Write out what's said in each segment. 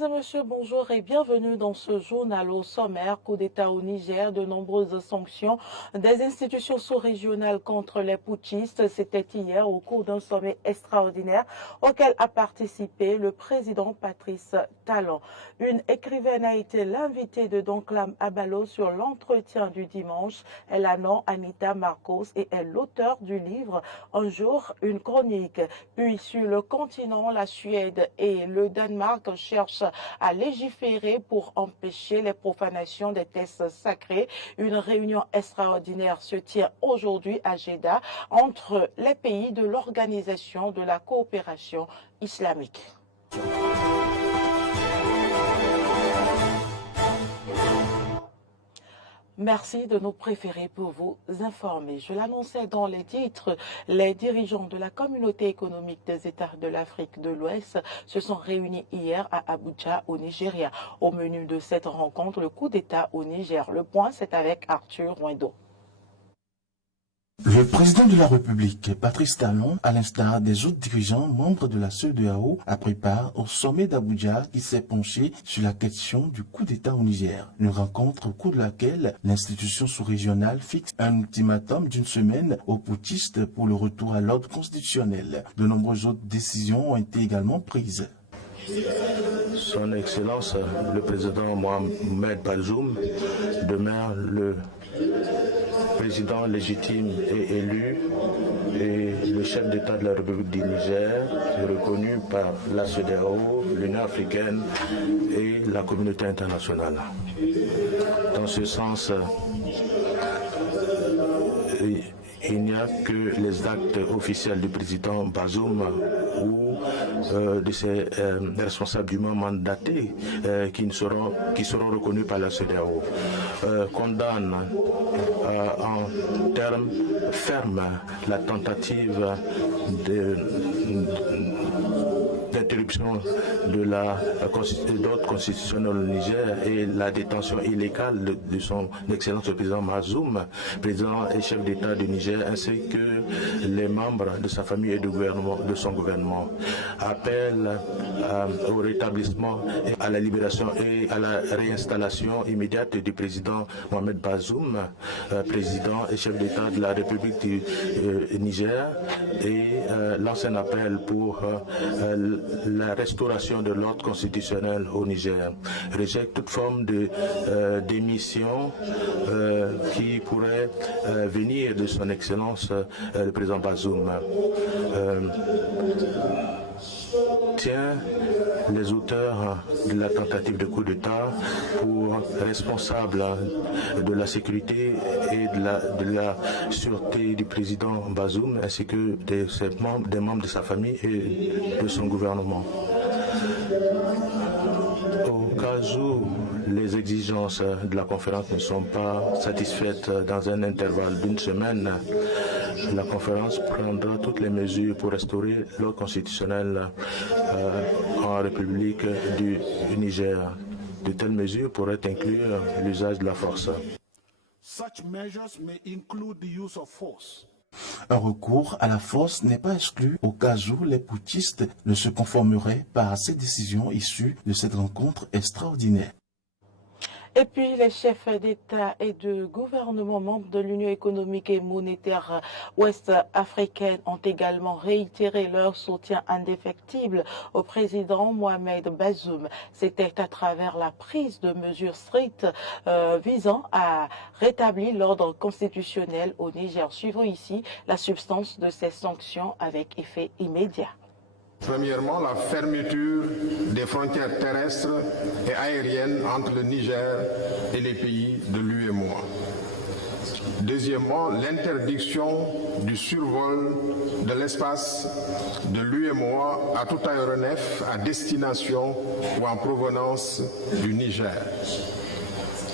Mesdames et messieurs, bonjour et bienvenue dans ce journal au sommaire. Coup d'État au Niger, de nombreuses sanctions des institutions sous-régionales contre les putschistes. C'était hier au cours d'un sommet extraordinaire auquel a participé le président Patrice Talon. Une écrivaine a été l'invitée de Donclam Abalo sur l'entretien du dimanche. Elle a nom Anita Marcos et est l'auteur du livre Un jour, une chronique. Puis sur le continent, la Suède et le Danemark cherchent à légiférer pour empêcher les profanations des textes sacrés. Une réunion extraordinaire se tient aujourd'hui à Jeddah entre les pays de l'Organisation de la coopération islamique. Merci de nous préférer pour vous informer. Je l'annonçais dans les titres, les dirigeants de la communauté économique des États de l'Afrique de l'Ouest se sont réunis hier à Abuja, au Nigeria. Au menu de cette rencontre, le coup d'État au Niger. Le point, c'est avec Arthur Ouendo. Le président de la République, Patrice Talon, à l'instar des autres dirigeants membres de la CEDEAO, a pris part au sommet d'Abuja qui s'est penché sur la question du coup d'État au Niger. Une rencontre au cours de laquelle l'institution sous-régionale fixe un ultimatum d'une semaine aux putschistes pour le retour à l'ordre constitutionnel. De nombreuses autres décisions ont été également prises. Son Excellence, le président Mohamed Bazoum, demeure le président légitime et élu et le chef d'État de la République du Niger, reconnu par la CEDEAO, l'Union africaine et la communauté internationale. Dans ce sens, il n'y a que les actes officiels du président Bazoum ou de ses responsables dûment mandatés qui seront reconnus par la CEDEAO, condamnent en termes fermes la tentative d'interruption de l'ordre constitutionnel au Niger et la détention illégale de son Excellence le président Bazoum, président et chef d'État du Niger, ainsi que les membres de sa famille et de son gouvernement. Appelle au rétablissement, à la libération et à la réinstallation immédiate du président Mohamed Bazoum, président et chef d'État de la République du Niger, et lance un appel pour la restauration de l'ordre constitutionnel au Niger. Rejette toute forme de démission qui pourrait venir de son Excellence le président Bazoum. Tient les auteurs de la tentative de coup d'État pour responsables de la sécurité et de la sûreté du président Bazoum ainsi que des membres de sa famille et de son gouvernement. Au cas où les exigences de la conférence ne sont pas satisfaites dans un intervalle d'une semaine, la conférence prendra toutes les mesures pour restaurer l'ordre constitutionnel en République du Niger. De telles mesures pourraient inclure l'usage de la force. Un recours à la force n'est pas exclu au cas où les putschistes ne se conformeraient pas à ces décisions issues de cette rencontre extraordinaire. Et puis, les chefs d'État et de gouvernement membres de l'Union économique et monétaire ouest-africaine ont également réitéré leur soutien indéfectible au président Mohamed Bazoum. C'était à travers la prise de mesures strictes visant à rétablir l'ordre constitutionnel au Niger. Suivons ici la substance de ces sanctions avec effet immédiat. Premièrement, la fermeture des frontières terrestres et aériennes entre le Niger et les pays de l'UEMOA. Deuxièmement, l'interdiction du survol de l'espace de l'UEMOA à tout aéronef à destination ou en provenance du Niger.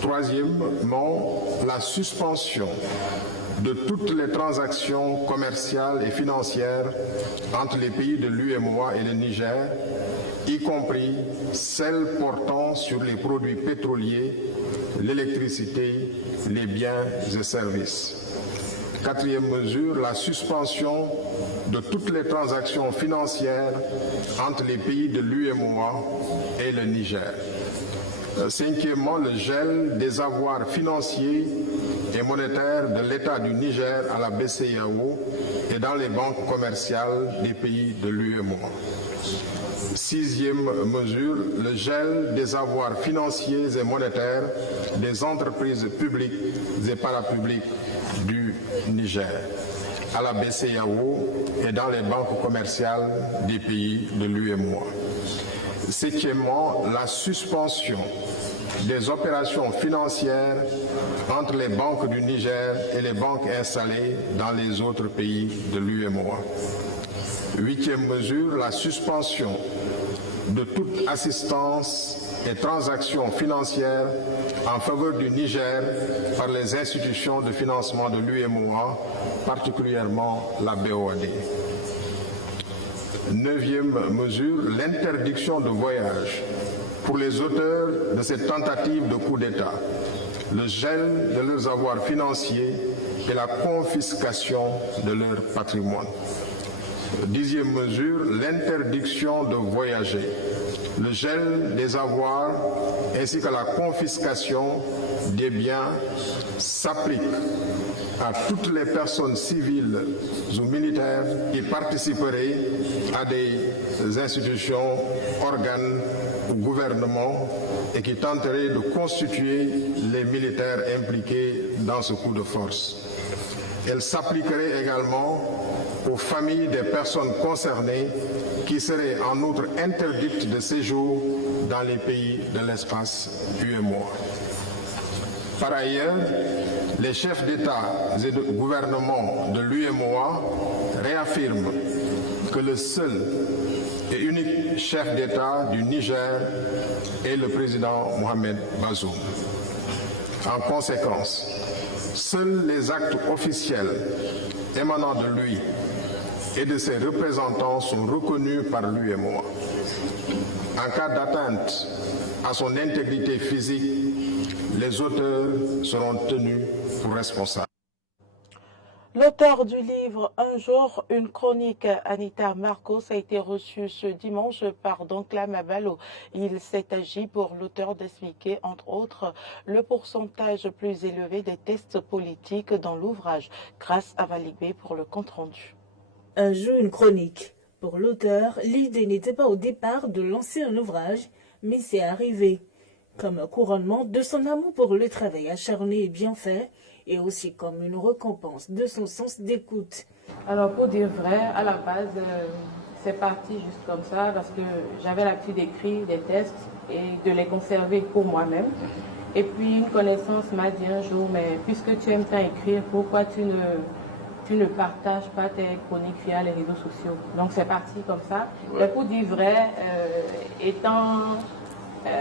Troisièmement, la suspension de toutes les transactions commerciales et financières entre les pays de l'UEMOA et le Niger, y compris celles portant sur les produits pétroliers, l'électricité, les biens et services. Quatrième mesure, la suspension de toutes les transactions financières entre les pays de l'UEMOA et le Niger. Cinquièmement, le gel des avoirs financiers et monétaires de l'État du Niger à la BCEAO et dans les banques commerciales des pays de l'UEMOA. Sixième mesure, le gel des avoirs financiers et monétaires des entreprises publiques et parapubliques du Niger à la BCEAO et dans les banques commerciales des pays de l'UEMOA. Septièmement, la suspension des opérations financières entre les banques du Niger et les banques installées dans les autres pays de l'UEMOA. Huitième mesure, la suspension de toute assistance et transactions financières en faveur du Niger par les institutions de financement de l'UEMOA, particulièrement la BOAD. Neuvième mesure, l'interdiction de voyage pour les auteurs de cette tentative de coup d'État, le gel de leurs avoirs financiers et la confiscation de leur patrimoine. Dixième mesure, l'interdiction de voyager, le gel des avoirs ainsi que la confiscation des biens s'applique à toutes les personnes civiles ou militaires qui participeraient à des institutions, organes ou gouvernements et qui tenteraient de constituer les militaires impliqués dans ce coup de force. Elle s'appliquerait également aux familles des personnes concernées qui seraient en outre interdites de séjour dans les pays de l'espace UEMOA. Par ailleurs, les chefs d'État et de gouvernement de l'UEMOA réaffirment que le seul et unique chef d'État du Niger est le président Mohamed Bazoum. En conséquence, seuls les actes officiels émanant de lui et de ses représentants sont reconnus par l'UEMOA. En cas d'atteinte à son intégrité physique, les auteurs seront tenus pour responsables. L'auteur du livre Un jour, une chronique, Anita Marcos, a été reçue ce dimanche par Doncla Mabalo. Il s'est agi pour l'auteur d'expliquer, entre autres, le pourcentage plus élevé des tests politiques dans l'ouvrage, grâce à Valigbe pour le compte-rendu. Un jour, une chronique. Pour l'auteur, l'idée n'était pas au départ de lancer un ouvrage, mais c'est arrivé. Comme un couronnement de son amour pour le travail acharné et bien fait, et aussi comme une récompense de son sens d'écoute. Alors pour dire vrai, à la base, c'est parti juste comme ça, parce que j'avais l'habitude d'écrire des textes et de les conserver pour moi-même. Et puis une connaissance m'a dit un jour, mais puisque tu aimes tant écrire, pourquoi tu ne partages pas tes chroniques via les réseaux sociaux? Donc c'est parti comme ça. Ouais. Mais pour dire vrai,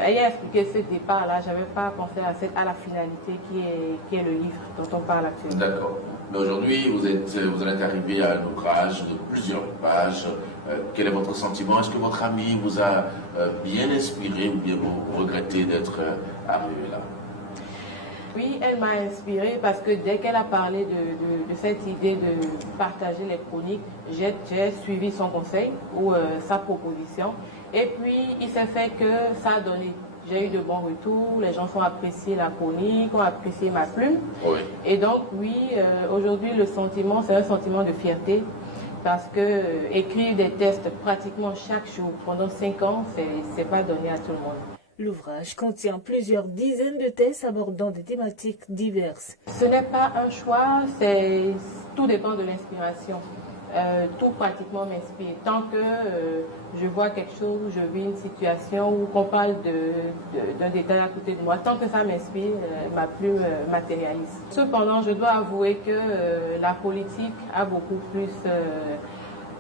ayant expliqué ce départ-là, je n'avais pas pensé à la finalité qui est le livre dont on parle actuellement. D'accord. Mais aujourd'hui, vous en êtes arrivé à un ouvrage de plusieurs pages. Quel est votre sentiment? Est-ce que votre amie vous a bien inspiré ou bien vous regrettez d'être arrivé là? Oui, elle m'a inspirée parce que dès qu'elle a parlé de cette idée de partager les chroniques, j'ai suivi son conseil ou sa proposition. Et puis, il s'est fait que ça a donné. J'ai eu de bons retours, les gens ont apprécié la chronique, ont apprécié ma plume. Oui. Et donc, oui, aujourd'hui, le sentiment, c'est un sentiment de fierté parce que écrire des tests pratiquement chaque jour pendant 5 ans, c'est pas donné à tout le monde. L'ouvrage contient plusieurs dizaines de tests abordant des thématiques diverses. Ce n'est pas un choix, tout dépend de l'inspiration. Tout pratiquement m'inspire. Tant que je vois quelque chose, je vis une situation ou qu'on parle d'un détail à côté de moi, tant que ça m'inspire, ma plume matérialise. Cependant, je dois avouer que la politique a beaucoup plus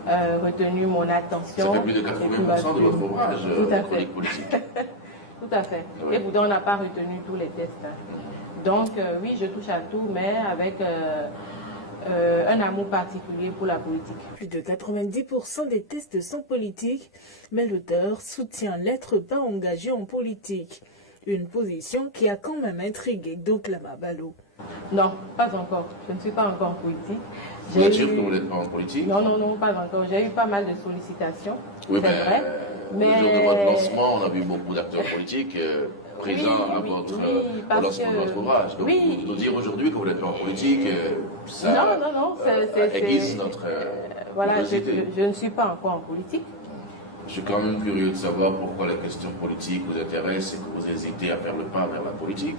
retenu mon attention. Ça fait plus de 80% de votre ouvrage, la chronique politique. Tout à fait. Oui. Et pourtant, on n'a pas retenu tous les tests. Donc, oui, je touche à tout, mais avec un amour particulier pour la politique. Plus de 90% des tests sont politiques, mais l'auteur soutient l'être pas engagé en politique. Une position qui a quand même intrigué Doklama Balo. Non, pas encore. Je ne suis pas encore en politique. Vous êtes sûr que vous n'êtes pas en politique? Non, pas encore. J'ai eu pas mal de sollicitations, Oui, c'est vrai. Le jour de votre lancement, on a vu beaucoup d'acteurs politiques présents à votre au lancement de votre ouvrage. Donc, nous dire aujourd'hui que vous n'êtes pas en politique, ça aiguise notre voilà, curiosité. je ne suis pas encore en politique. Je suis quand même curieux de savoir pourquoi les questions politiques vous intéressent et que vous hésitez à faire le pas vers la politique.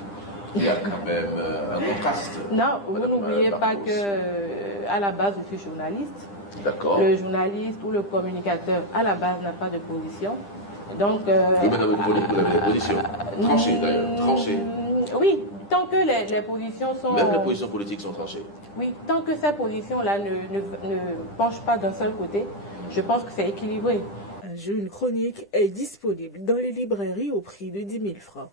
Il y a quand même un contraste. Non, vous n'oubliez pas que à la base, je suis journaliste. D'accord. Le journaliste ou le communicateur, à la base, n'a pas de position. Donc, oui, mais vous avez des positions. Tranchées d'ailleurs, tranchées. Oui, tant que les positions sont... Même les positions politiques sont tranchées. Oui, tant que ces positions-là ne penchent pas d'un seul côté, je pense que c'est équilibré. Un jeune chronique est disponible dans les librairies au prix de 10 000 francs.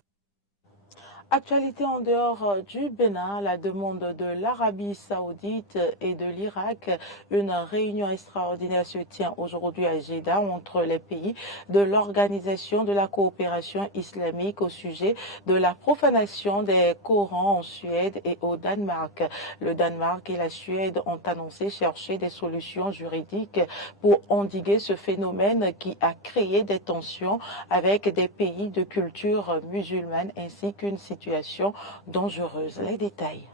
Actualité en dehors du Bénin, la demande de l'Arabie Saoudite et de l'Irak. Une réunion extraordinaire se tient aujourd'hui à Jeddah entre les pays de l'Organisation de la coopération islamique au sujet de la profanation des Corans en Suède et au Danemark. Le Danemark et la Suède ont annoncé chercher des solutions juridiques pour endiguer ce phénomène qui a créé des tensions avec des pays de culture musulmane ainsi qu'une situation dangereuse. Les détails.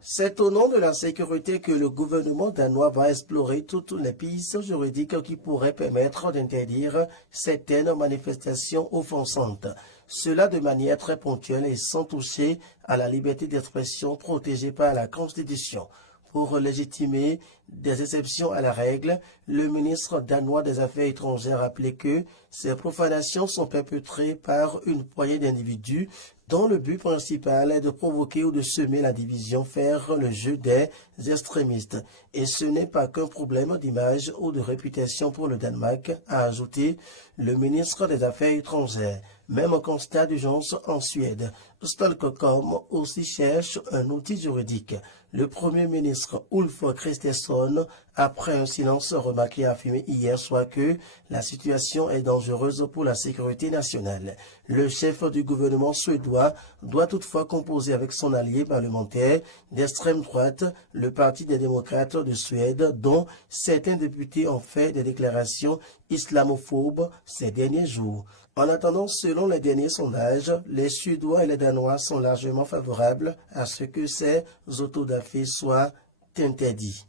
C'est au nom de la sécurité que le gouvernement danois va explorer toutes les pistes juridiques qui pourraient permettre d'interdire certaines manifestations offensantes. Cela de manière très ponctuelle et sans toucher à la liberté d'expression protégée par la Constitution. Pour légitimer des exceptions à la règle, le ministre danois des Affaires étrangères a rappelé que ces profanations sont perpétrées par une poignée d'individus dont le but principal est de provoquer ou de semer la division, faire le jeu des extrémistes. Et ce n'est pas qu'un problème d'image ou de réputation pour le Danemark, a ajouté le ministre des Affaires étrangères. Même constat d'urgence en Suède. Stockholm aussi cherche un outil juridique. Le Premier ministre Ulf Kristersson, après un silence remarqué, a affirmé hier soir que la situation est dangereuse pour la sécurité nationale. Le chef du gouvernement suédois doit toutefois composer avec son allié parlementaire d'extrême droite, le Parti des démocrates de Suède, dont certains députés ont fait des déclarations islamophobes ces derniers jours. En attendant, selon les derniers sondages, les Suédois et les Danois sont largement favorables à ce que ces autodafés soient interdits.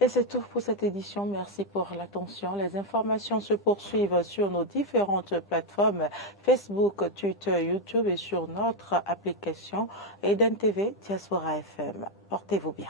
Et c'est tout pour cette édition. Merci pour l'attention. Les informations se poursuivent sur nos différentes plateformes Facebook, Twitter, YouTube et sur notre application Eden TV Diaspora FM. Portez-vous bien.